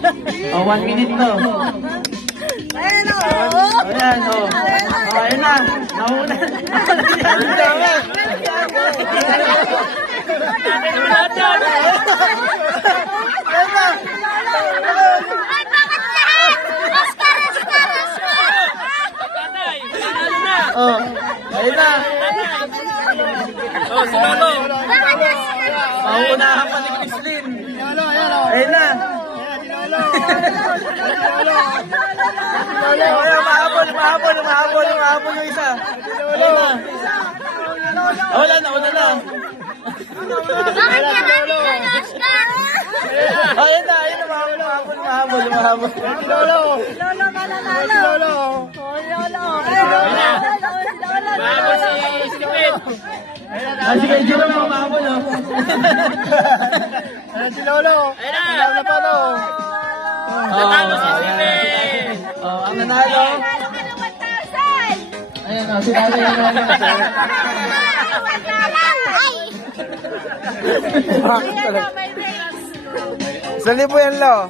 Oh, 1 minute to. Ayan o. Ayan, oh. Oh, ayun na. Nauna. Oh, ayun na. Oh, si Lolo. Mauunahan pa ni Chrislyn. Ayun na. Mahabol yung isa. Ayun na. Wala na. Ayun na, mahabol. Lolo mananalo. Lolo. Bago si Stephen. Sige, Jerome, mahabol, oh. Si Lolo. Ayan na. Pa to. Natalo si Stephen. Oh, ang nanalo. Ayan, oh, si Tatay yung nanalo. Sali po yan, Lo.